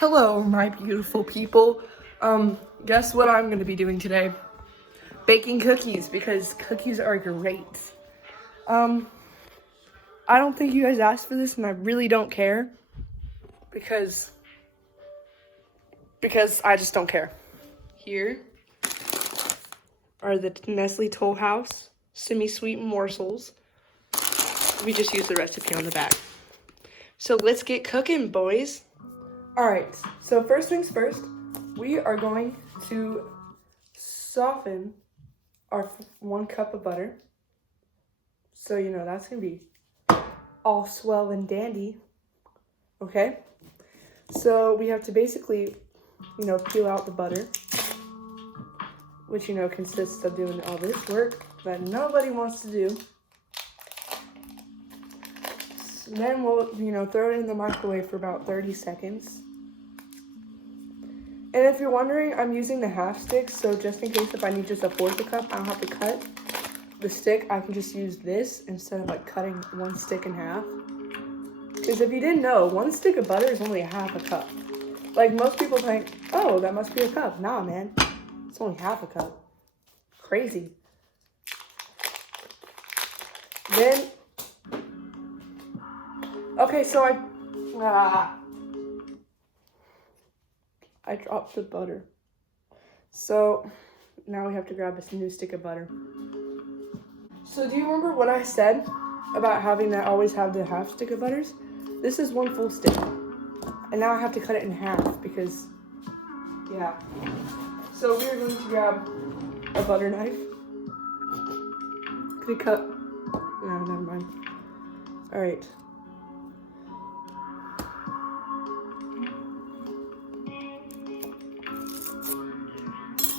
Hello, my beautiful people. Guess what I'm gonna be doing today? Baking cookies, because cookies are great. I don't think you guys asked for this, and I really don't care, because I just don't care. Here are the Nestle Toll House semi-sweet morsels. We just use the recipe on the back. So let's get cooking, boys. Alright, so first things first, we are going to soften our 1 cup of butter. So, you know, that's going to be all swell and dandy. Okay? So, we have to basically, peel out the butter, which, consists of doing all this work that nobody wants to do. So then we'll, throw it in the microwave for about 30 seconds. And if you're wondering, I'm using the half stick, so just in case if I need just a 1/4 cup, I don't have to cut the stick. I can just use this instead of cutting 1 stick in half. Because if you didn't know, 1 stick of butter is only 1/2 cup. Most people think, oh, that must be a cup. Nah, man, it's only 1/2 cup. Crazy. Then, okay, so I dropped the butter. So now we have to grab a new stick of butter. So do you remember what I said about having to always have the half stick of butters? This is 1 full stick. And now I have to cut it in half because, yeah. So we are going to grab a butter knife. Could it cut? No, never mind. All right.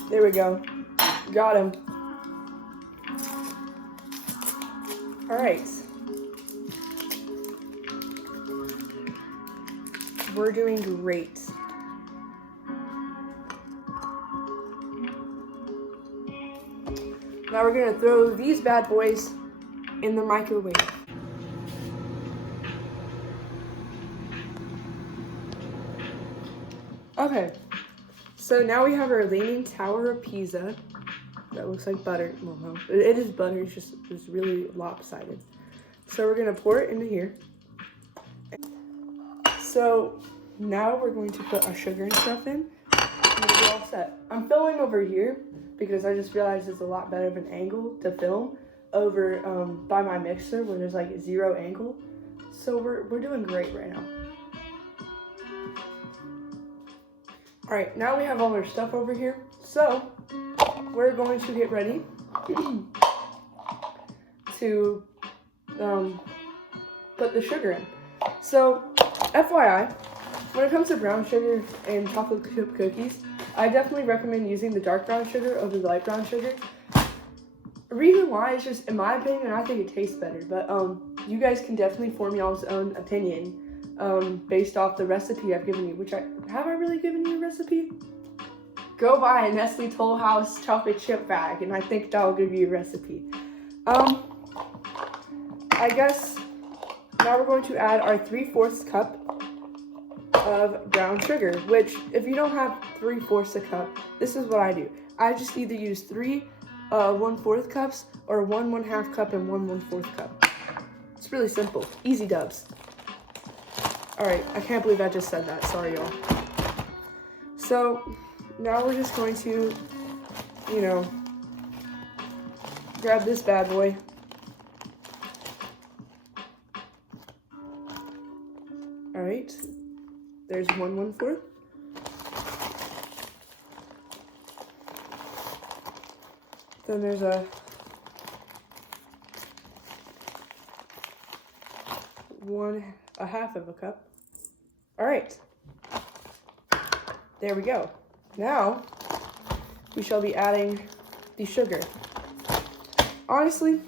There we go. Got him. All right. We're doing great. Now we're gonna throw these bad boys in the microwave. Okay. So now we have our Leaning Tower of Pisa. That looks like butter. Well, no, it is butter. It's really lopsided. So we're gonna pour it into here. So now we're going to put our sugar and stuff in. And we're all set. I'm filming over here because I just realized it's a lot better of an angle to film over by my mixer where there's 0 angle. So we're doing great right now. All right, now we have all our stuff over here. So we're going to get ready to put the sugar in. So FYI, when it comes to brown sugar and chocolate chip cookies, I definitely recommend using the dark brown sugar over the light brown sugar. The reason why is just, in my opinion, I think it tastes better. But you guys can definitely form y'all's own opinion based off the recipe I've given you. Have I really given you a recipe? Go buy a Nestle Toll House chocolate chip bag, and I think that'll give you a recipe. I guess now we're going to add our 3/4 cup of brown sugar, which if you don't have 3/4 a cup, this is what I do. I just either use 3 1/4 cups or 1 1/2 cup and 1 1/4 cup. It's really simple, easy dubs. All right, I can't believe I just said that. Sorry, y'all. So now we're just going to, grab this bad boy. All right, there's 1 1/4. Then there's a 1/2 of a cup. All right, there we go. Now we shall be adding the sugar. Honestly,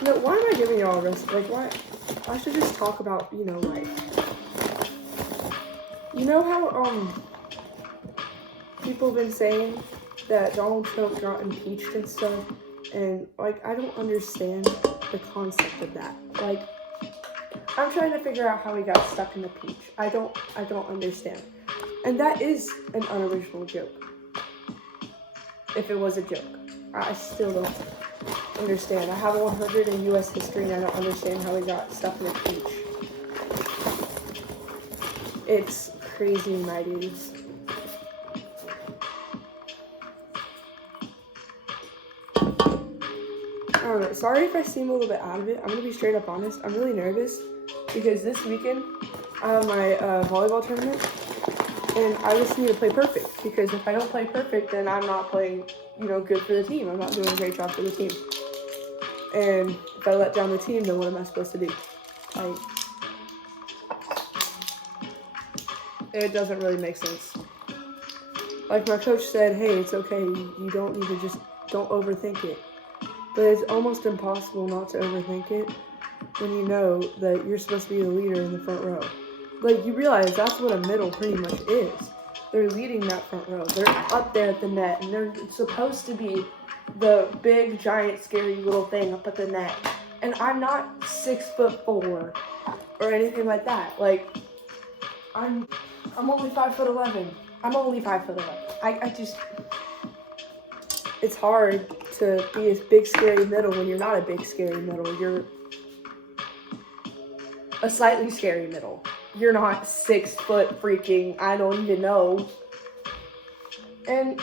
why am I giving y'all a recipe? Why? I should just talk about, life. You know how people have been saying that Donald Trump got impeached and stuff, and I don't understand the concept of that. I'm trying to figure out how he got stuck in the peach. I don't understand. And that is an unoriginal joke. If it was a joke. I still don't understand. I have 100 in U.S. history and I don't understand how he got stuck in a peach. It's crazy, my dudes. I don't know. Sorry if I seem a little bit out of it. I'm going to be straight up honest. I'm really nervous because this weekend I have my volleyball tournament and I just need to play perfect because if I don't play perfect, then I'm not playing, good for the team. I'm not doing a great job for the team. And if I let down the team, then what am I supposed to do? Like, it doesn't really make sense. Like my coach said, hey, it's okay. You don't need to don't overthink it. But it's almost impossible not to overthink it when you know that you're supposed to be the leader in the front row. Like, you realize that's what a middle pretty much is. They're leading that front row. They're up there at the net, and they're supposed to be the big, giant, scary little thing up at the net. And I'm not 6'4" or anything like that. Like, I'm only 5'11". I'm only 5'11". I just, it's hard to be a big, scary middle when you're not a big, scary middle. You're a slightly scary middle. You're not 6 foot freaking, I don't even know. And,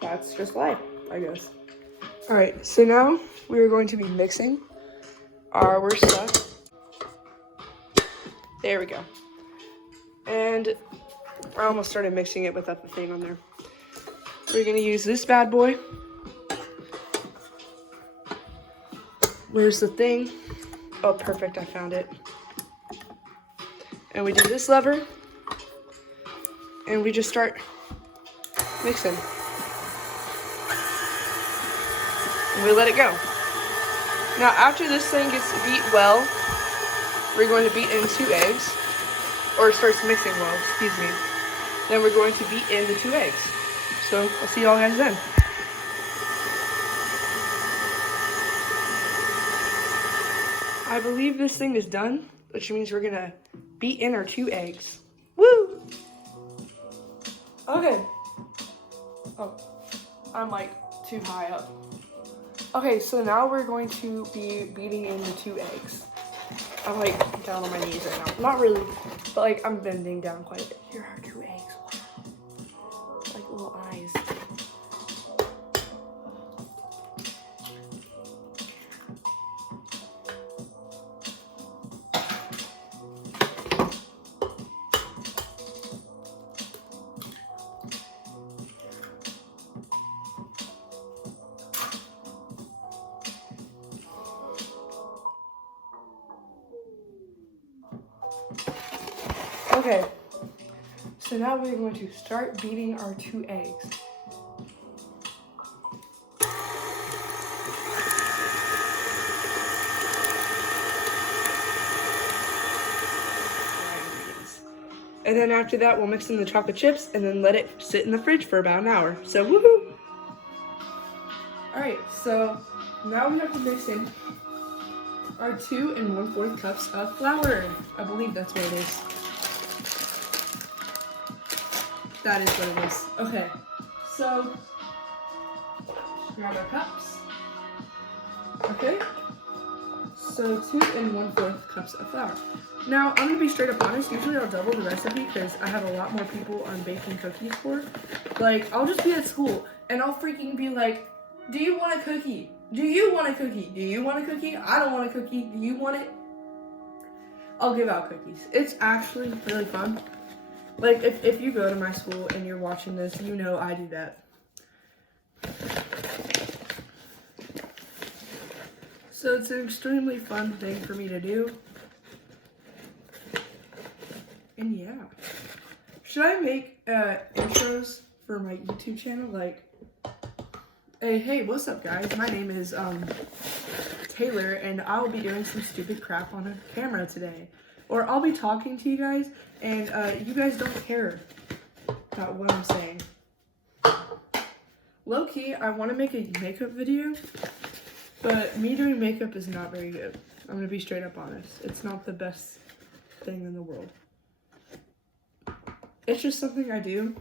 that's just life, I guess. All right, so now we're going to be mixing our stuff. There we go. And I almost started mixing it without the thing on there. We're gonna use this bad boy. Where's the thing? Oh, perfect, I found it. And we do this lever, and we just start mixing. And we let it go. Now, after this thing gets beat well, we're going to beat in 2 eggs, or it starts mixing well, excuse me. Then we're going to beat in the 2 eggs. So, I'll see y'all guys then. I believe this thing is done, which means we're gonna beat in our 2 eggs. Woo! Okay. Oh, I'm like too high up. Okay, so now we're going to be beating in the 2 eggs. I'm like down on my knees right now. Not really, but like I'm bending down quite a bit. Here are 2 eggs. Wow. Like little eyes. Okay, so now we're going to start beating our 2 eggs. And then after that, we'll mix in the chocolate chips and then let it sit in the fridge for about an hour. So, woohoo! Alright, so now we have to mix in our 2 1/4 cups of flour. I believe that's what it is. That is what it is. Okay, so grab our cups. Okay, so 2 1/4 cups of flour. Now, I'm gonna be straight up honest. Usually I'll double the recipe because I have a lot more people I'm baking cookies for. Like, I'll just be at school and I'll freaking be like, do you want a cookie? Do you want a cookie? Do you want a cookie? I don't want a cookie. Do you want it? I'll give out cookies. It's actually really fun. Like, if you go to my school and you're watching this, you know I do that. So it's an extremely fun thing for me to do. And yeah. Should I make intros for my YouTube channel? Like, hey, what's up guys? My name is Taylor and I'll be doing some stupid crap on a camera today. Or I'll be talking to you guys and you guys don't care about what I'm saying. Low-key, I want to make a makeup video But me doing makeup is not very good. I'm gonna be straight up honest. It's not the best thing in the world. It's just something I do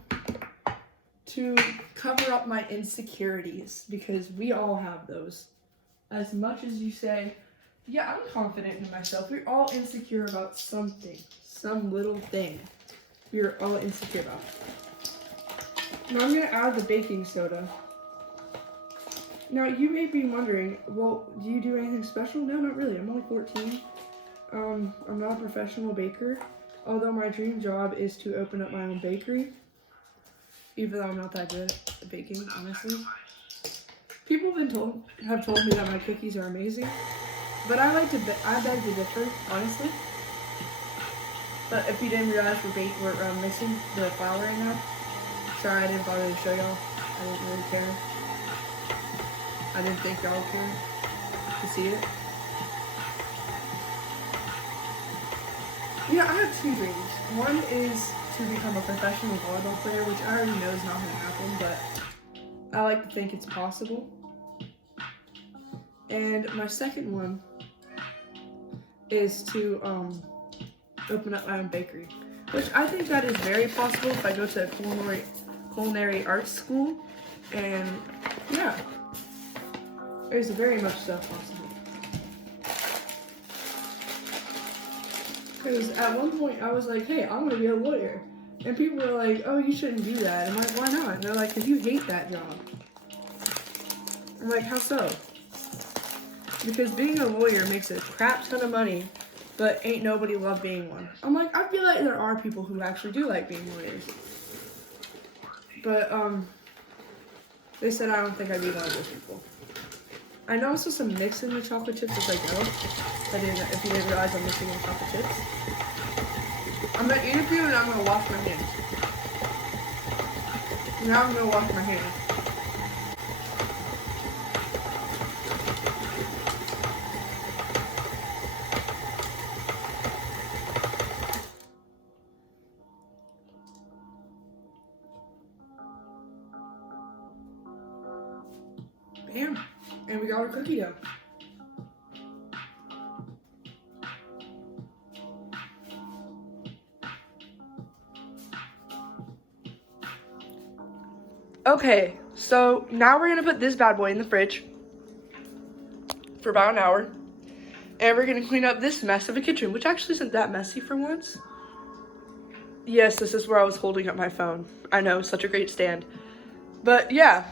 to cover up my insecurities, because we all have those. As much as you say, yeah, I'm confident in myself, we're all insecure about something, some little thing we're all insecure about. Now I'm gonna add the baking soda. Now you may be wondering, well, do you do anything special? No, not really. I'm only 14. I'm not a professional baker, although my dream job is to open up my own bakery, even though I'm not that good at baking, honestly. People have told me that my cookies are amazing, but I beg to differ, honestly. But if you didn't realize, we're mixing the flour right now. Sorry, I didn't bother to show y'all. I didn't really care. I didn't think y'all cared to see it. Yeah, I have two dreams. One is to become a professional volleyball player, which I already know is not going to happen, but I like to think it's possible. And my second one is to open up my own bakery, which I think that is very possible if I go to a culinary arts school. And yeah, there's very much stuff possible. Because at one point I was like, hey, I'm gonna be a lawyer. And people were like, oh, you shouldn't do that. I'm like, why not? And they're like, because you hate that job. I'm like, how so? Because being a lawyer makes a crap ton of money, but ain't nobody love being one. I'm like, I feel like there are people who actually do like being lawyers. But they said I don't think I'd be one of those people. I know also some mix in the chocolate chips as I go. If you didn't realize I'm mixing in chocolate chips. I'm gonna eat a few and I'm gonna wash my hands. Now I'm gonna wash my hands. Bam. And we got our cookie dough. Okay, so now we're gonna put this bad boy in the fridge for about an hour. And we're gonna clean up this mess of a kitchen, which actually isn't that messy for once. Yes, this is where I was holding up my phone. I know, such a great stand. But yeah,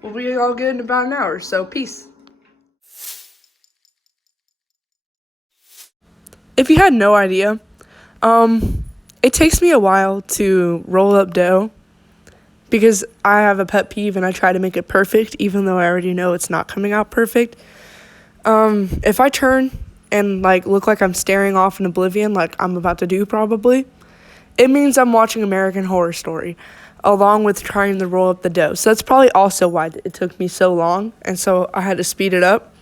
we'll be all good in about an hour, so peace. If you had no idea, it takes me a while to roll up dough because I have a pet peeve and I try to make it perfect, even though I already know it's not coming out perfect. If I turn and look like I'm staring off in oblivion, like I'm about to do probably, it means I'm watching American Horror Story, along with trying to roll up the dough. So that's probably also why it took me so long, and so I had to speed it up.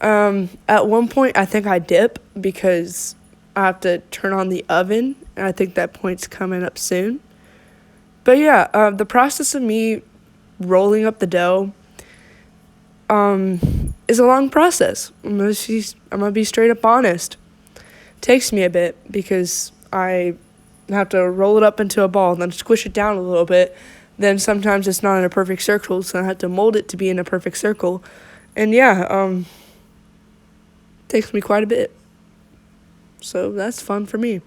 At one point, I think I dip because I have to turn on the oven, and I think that point's coming up soon. But yeah, the process of me rolling up the dough is a long process. I'm gonna be straight up honest. It takes me a bit because I have to roll it up into a ball, then squish it down a little bit. Then sometimes it's not in a perfect circle, so I have to mold it to be in a perfect circle. And yeah, takes me quite a bit. So that's fun for me.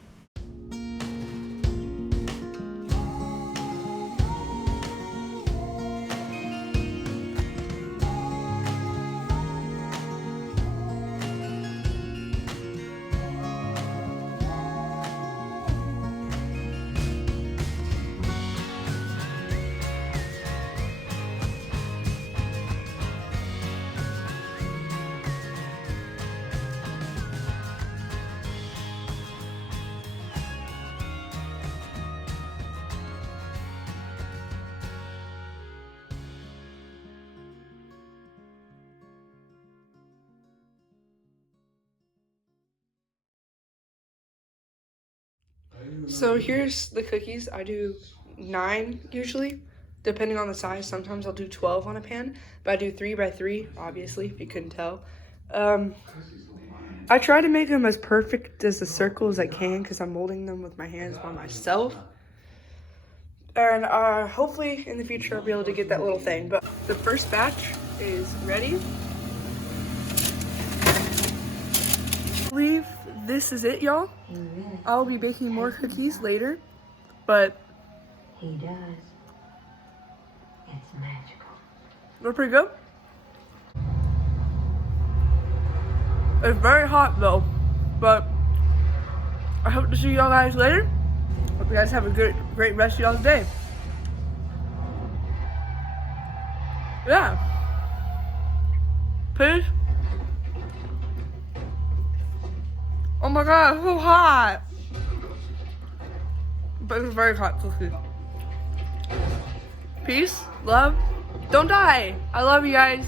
So here's the cookies. I do 9 usually, depending on the size. Sometimes I'll do 12 on a pan, but I do 3 by 3, obviously, if you couldn't tell. I try to make them as perfect as the circle as I can because I'm molding them with my hands by myself. And hopefully in the future I'll be able to get that little thing. But the first batch is ready. I believe this is it, y'all. I'll be baking more cookies later, but He does. It's magical. they're pretty good. It's very hot though, but I hope to see y'all guys later. Hope you guys have a great rest of y'all's day. Yeah. Peace. Oh my god, it's so hot. But it's a very hot cookie. Peace, love, don't die. I love you guys.